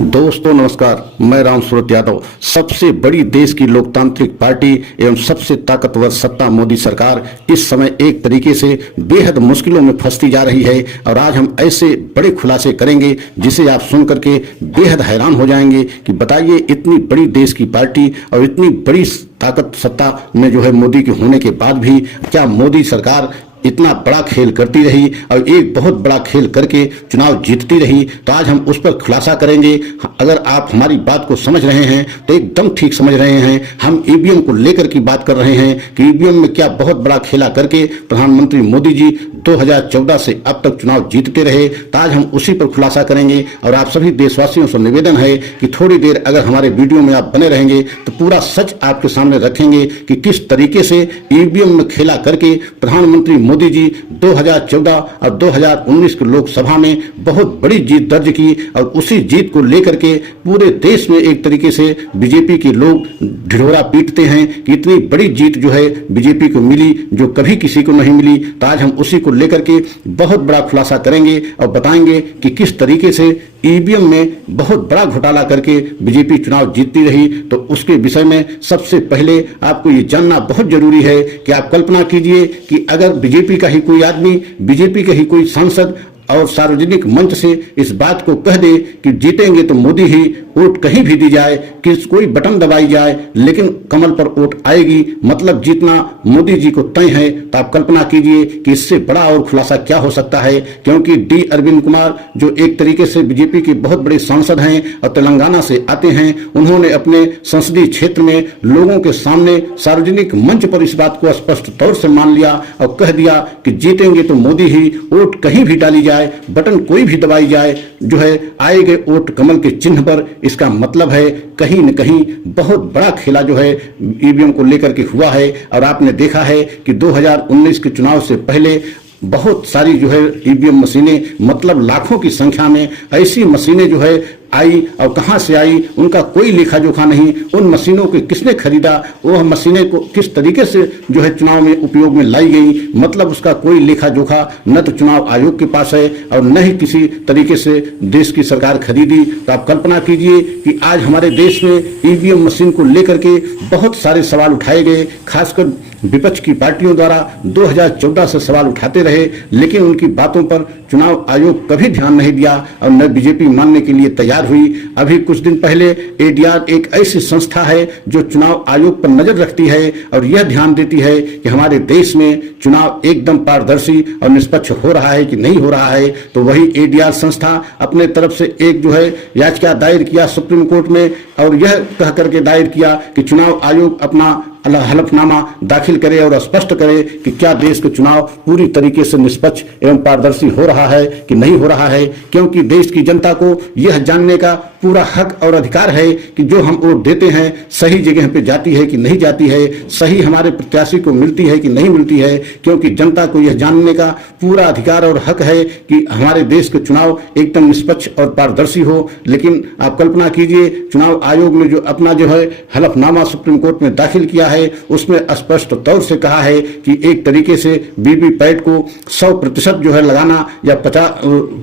दोस्तों नमस्कार, मैं राम सूरत यादव। सबसे बड़ी देश की लोकतांत्रिक पार्टी एवं सबसे ताकतवर सत्ता मोदी सरकार इस समय एक तरीके से बेहद मुश्किलों में फंसती जा रही है और आज हम ऐसे बड़े खुलासे करेंगे जिसे आप सुन करके बेहद हैरान हो जाएंगे कि बताइए इतनी बड़ी देश की पार्टी और इतनी बड़ी ताकत सत्ता में जो है मोदी के होने के बाद भी क्या मोदी सरकार इतना बड़ा खेल करती रही और एक बहुत बड़ा खेल करके चुनाव जीतती रही। तो आज हम उस पर खुलासा करेंगे। अगर आप हमारी बात को समझ रहे हैं तो एकदम ठीक समझ रहे हैं। हम ईवीएम को लेकर की बात कर रहे हैं कि ईवीएम में क्या बहुत बड़ा खेला करके प्रधानमंत्री मोदी जी 2014 से अब तक चुनाव जीतते रहे। तो आज हम उसी पर खुलासा करेंगे और आप सभी देशवासियों से निवेदन है कि थोड़ी देर अगर हमारे वीडियो में आप बने रहेंगे तो पूरा सच आपके सामने रखेंगे कि किस तरीके से ईवीएम में खेला करके प्रधानमंत्री मोदी जी 2014 और 2019 के लोकसभा में बहुत बड़ी जीत दर्ज की और उसी जीत को लेकर के पूरे देश में एक तरीके से बीजेपी के लोग ढिढोरा पीटते हैं कि इतनी बड़ी जीत जो है बीजेपी को मिली जो कभी किसी को नहीं मिली। तो आज हम उसी को लेकर के बहुत बड़ा खुलासा करेंगे और बताएंगे कि किस तरीके से ईवीएम में बहुत बड़ा घोटाला करके बीजेपी चुनाव जीतती रही। तो उसके विषय में सबसे पहले आपको ये जानना बहुत जरूरी है कि आप कल्पना कीजिए कि अगर बीजेपी का ही कोई आदमी, बीजेपी का ही कोई सांसद और सार्वजनिक मंच से इस बात को कह दे कि जीतेंगे तो मोदी ही, वोट कहीं भी दी जाए, कि कोई बटन दबाई जाए लेकिन कमल पर वोट आएगी, मतलब जीतना मोदी जी को तय है। तो आप कल्पना कीजिए कि इससे बड़ा और खुलासा क्या हो सकता है। क्योंकि डी अरविंद कुमार जो एक तरीके से बीजेपी के बहुत बड़े सांसद हैं और तेलंगाना से आते हैं, उन्होंने अपने संसदीय क्षेत्र में लोगों के सामने सार्वजनिक मंच पर इस बात को स्पष्ट तौर से मान लिया और कह दिया कि जीतेंगे तो मोदी ही, वोट कहीं भी डाली जाए, बटन कोई भी दबाई जाए, जो है आएंगे वोट कमल के चिन्ह पर। इसका मतलब है कहीं न कहीं बहुत बड़ा खेला जो है ईवीएम को लेकर के हुआ है। और आपने देखा है कि 2019 के चुनाव से पहले बहुत सारी जो है ईवीएम मशीनें, मतलब लाखों की संख्या में ऐसी मशीनें जो है आई और कहां से आई उनका कोई लेखा जोखा नहीं। उन मशीनों को किसने खरीदा, वह मशीनें को किस तरीके से जो है चुनाव में उपयोग में लाई गई, मतलब उसका कोई लेखा जोखा न तो चुनाव आयोग के पास है और न ही किसी तरीके से देश की सरकार खरीदी। तो आप कल्पना कीजिए कि आज हमारे देश में ईवीएम मशीन को लेकर के बहुत सारे सवाल उठाए गए, खासकर विपक्ष की पार्टियों द्वारा 2014 से सवाल उठाते रहे, लेकिन उनकी बातों पर चुनाव आयोग कभी ध्यान नहीं दिया और न बीजेपी मानने के लिए तैयार हुई। अभी कुछ दिन पहले एडीआर एक ऐसी संस्था है जो चुनाव आयोग पर नजर रखती है और यह ध्यान देती है कि हमारे देश में चुनाव एकदम पारदर्शी और निष्पक्ष हो रहा है कि नहीं हो रहा है। तो वही एडीआर संस्था अपने तरफ से एक जो है याचिका दायर किया सुप्रीम कोर्ट में और यह कह करके दायर किया कि चुनाव आयोग अपना हलफनामा दाखिल करे और स्पष्ट करे कि क्या देश के चुनाव पूरी तरीके से निष्पक्ष एवं पारदर्शी हो रहा है कि नहीं हो रहा है। क्योंकि देश की जनता को यह जानने का पूरा हक और अधिकार है कि जो हम वोट देते हैं सही जगह पे जाती है कि नहीं जाती है, सही हमारे प्रत्याशी को मिलती है कि नहीं मिलती है। क्योंकि जनता को यह जानने का पूरा अधिकार और हक है कि हमारे देश के चुनाव एकदम निष्पक्ष और पारदर्शी हो। लेकिन आप कल्पना कीजिए चुनाव आयोग ने जो अपना जो है हलफनामा सुप्रीम कोर्ट में दाखिल किया है उसमें स्पष्ट तौर से कहा है कि एक तरीके से वीवीपैट को 100% जो है लगाना या 50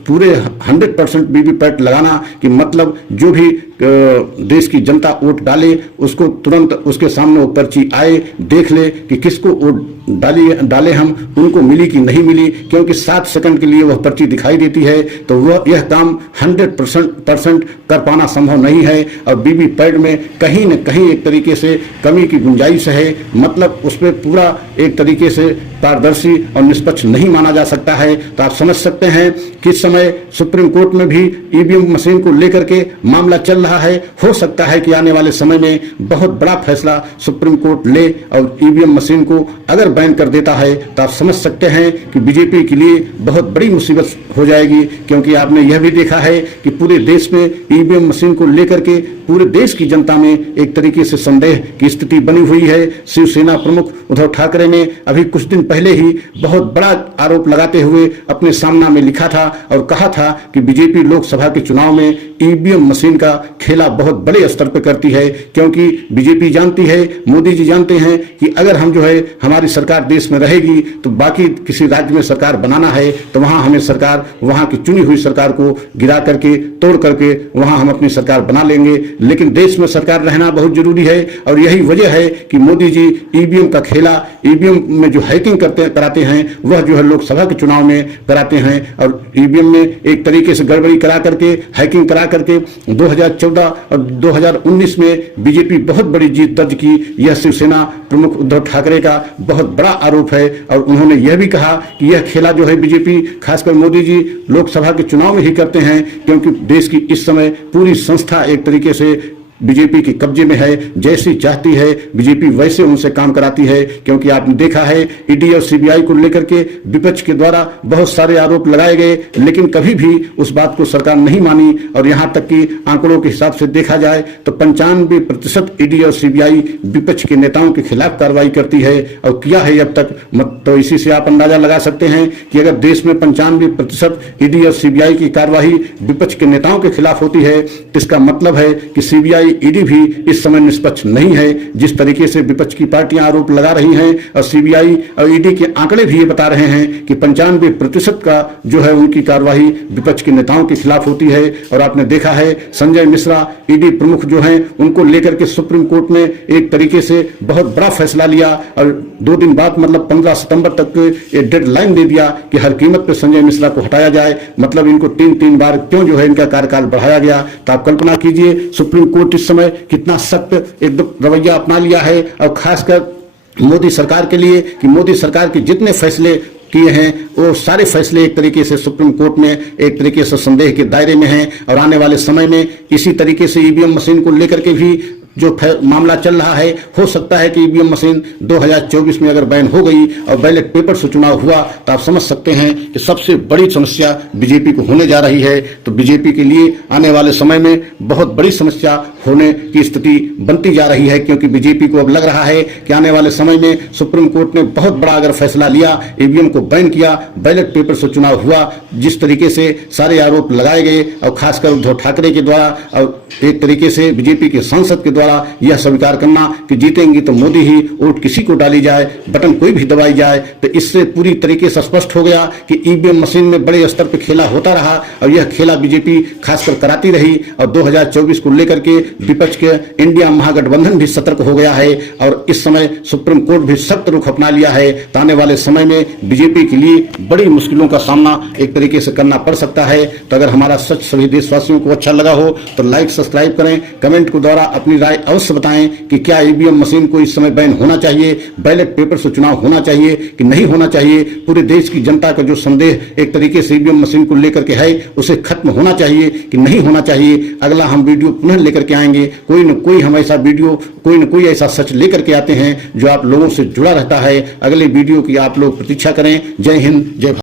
पूरे 100% वीवीपैट लगाना, कि मतलब जो भी देश की जनता वोट डाले उसको तुरंत उसके सामने वो पर्ची आए, देख ले कि किसको वोट डाले हम, उनको मिली कि नहीं मिली। क्योंकि 7 सेकंड के लिए वह पर्ची दिखाई देती है तो वह यह काम 100% कर पाना संभव नहीं है और वीवीपैट में कहीं न कहीं एक तरीके से कमी की गुंजाइश है, मतलब उसमें पूरा एक तरीके से पारदर्शी और निष्पक्ष नहीं माना जा सकता है। तो आप समझ सकते हैं किस समय सुप्रीम कोर्ट में भी ईवीएम मशीन को लेकर के मामला चल रहा है। हो सकता है कि आने वाले समय में बहुत बड़ा फैसला सुप्रीम कोर्ट ले और ईवीएम मशीन को अगर बैन कर देता है तो आप समझ सकते हैं कि बीजेपी के लिए बहुत बड़ी मुसीबत हो जाएगी। क्योंकि आपने यह भी देखा है कि पूरे देश में ईवीएम मशीन को लेकर के पूरे देश की जनता में एक तरीके से संदेह की स्थिति बनी हुई है। शिवसेना प्रमुख उद्धव ठाकरे ने अभी कुछ दिन पहले ही बहुत बड़ा आरोप लगाते हुए अपने सामना में लिखा था और कहा था कि बीजेपी लोकसभा के चुनाव में ईवीएम मशीन का खेला बहुत बड़े स्तर पर करती है, क्योंकि बीजेपी जानती है, मोदी जी जानते हैं कि अगर हम जो है हमारी सरकार देश में रहेगी तो बाकी किसी राज्य में सरकार बनाना है तो वहां हमें सरकार, वहां की चुनी हुई सरकार को गिरा करके, तोड़ करके वहां हम अपनी सरकार बना लेंगे। लेकिन देश में सरकार रहना बहुत जरूरी है और यही वजह है कि मोदी जी ईवीएम का खेला, ईवीएम में जो हैकिंग कराते हैं वह जो है लोकसभा के चुनाव में कराते हैं और ईवीएम में एक तरीके से गड़बड़ी करा करके, हैकिंग करा करके 2014 और 2019 में बीजेपी बहुत बड़ी जीत दर्ज की। यह शिवसेना प्रमुख उद्धव ठाकरे का बहुत बड़ा आरोप है और उन्होंने यह भी कहा कि यह खेला जो है बीजेपी, खासकर मोदी जी लोकसभा के चुनाव में ही करते हैं, क्योंकि देश की इस समय पूरी संस्था एक तरीके से बीजेपी के कब्जे में है। जैसी चाहती है बीजेपी वैसे उनसे काम कराती है, क्योंकि आपने देखा है ईडी और सीबीआई को लेकर के विपक्ष के द्वारा बहुत सारे आरोप लगाए गए, लेकिन कभी भी उस बात को सरकार नहीं मानी और यहां तक कि आंकड़ों के हिसाब से देखा जाए तो 95% ईडी और सीबीआई विपक्ष के नेताओं के खिलाफ कार्रवाई करती है और किया है अब तक। तो इसी से आप अंदाजा लगा सकते हैं कि अगर देश में 95% ईडी और सीबीआई की कार्रवाई विपक्ष के नेताओं के खिलाफ होती है तो इसका मतलब है कि सीबीआई, ईडी भी इस समय निष्पक्ष नहीं है। जिस तरीके से विपक्ष की पार्टियां आरोप लगा रही हैं और सीबीआई और ईडी के आंकड़े भी ये बता रहे हैं कि 95% का जो है उनकी कार्रवाई विपक्ष के नेताओं के खिलाफ होती है। और आपने देखा है संजय मिश्रा ईडी प्रमुख जो हैं उनको लेकर के सुप्रीम कोर्ट में एक तरीके से बहुत बड़ा फैसला लिया और 2 दिन बाद मतलब 15 सितंबर तक ये डेडलाइन दे दिया कि हर कीमत पर संजय मिश्रा को हटाया जाए। मतलब इनको 3 बार क्यों जो है इनका कार्यकाल बढ़ाया गया। तो आप कल्पना कीजिए सुप्रीम कोर्ट इस समय कितना सख्त एकदम रवैया अपना लिया है और खासकर मोदी सरकार के लिए कि मोदी सरकार के जितने फैसले किए हैं वो सारे फैसले एक तरीके से सुप्रीम कोर्ट में एक तरीके से संदेह के दायरे में हैं और आने वाले समय में इसी तरीके से ईवीएम मशीन को लेकर के भी जो मामला चल रहा है, हो सकता है कि ईवीएम मशीन 2024 में अगर बैन हो गई और बैलेट पेपर से चुनाव हुआ तो आप समझ सकते हैं कि सबसे बड़ी समस्या बीजेपी को होने जा रही है। तो बीजेपी के लिए आने वाले समय में बहुत बड़ी समस्या होने की स्थिति बनती जा रही है, क्योंकि बीजेपी को अब लग रहा है कि आने वाले समय में सुप्रीम कोर्ट ने बहुत बड़ा अगर फैसला लिया, ईवीएम को बैन किया, बैलेट पेपर से चुनाव हुआ, जिस तरीके से सारे आरोप लगाए गए और खासकर उद्धव ठाकरे के द्वारा और एक तरीके से बीजेपी के सांसद के द्वारा यह स्वीकार करना कि जीतेंगी तो मोदी ही, वोट किसी को डाली जाए, बटन कोई भी दबाई जाए, तो इससे पूरी तरीके से स्पष्ट हो गया कि ईवीएम मशीन में बड़े स्तर पर खेला होता रहा और यह खेला बीजेपी खासकर कराती रही। और 2024 को लेकर के विपक्ष के इंडिया महागठबंधन भी सतर्क हो गया है और इस समय सुप्रीम कोर्ट भी सख्त रुख अपना लिया है। तो आने वाले समय में बीजेपी के लिए बड़ी मुश्किलों का सामना एक तरीके से करना पड़ सकता है। तो अगर हमारा सच सभी देशवासियों को अच्छा लगा हो तो लाइक सब्सक्राइब करें, कमेंट के द्वारा अपनी राय अवश्य बताएं कि क्या ईवीएम मशीन को इस समय बैन होना चाहिए, बैलेट पेपर से चुनाव होना चाहिए कि नहीं होना चाहिए। पूरे देश की जनता का जो संदेह एक तरीके से ईवीएम मशीन को लेकर के है उसे खत्म होना चाहिए कि नहीं होना चाहिए। अगला हम वीडियो पुनः लेकर के आएंगे, कोई न कोई हम ऐसा वीडियो, कोई न कोई ऐसा सच लेकर के आते हैं जो आप लोगों से जुड़ा रहता है। अगले वीडियो की आप लोग प्रतीक्षा करें। जय हिंद, जय भारत।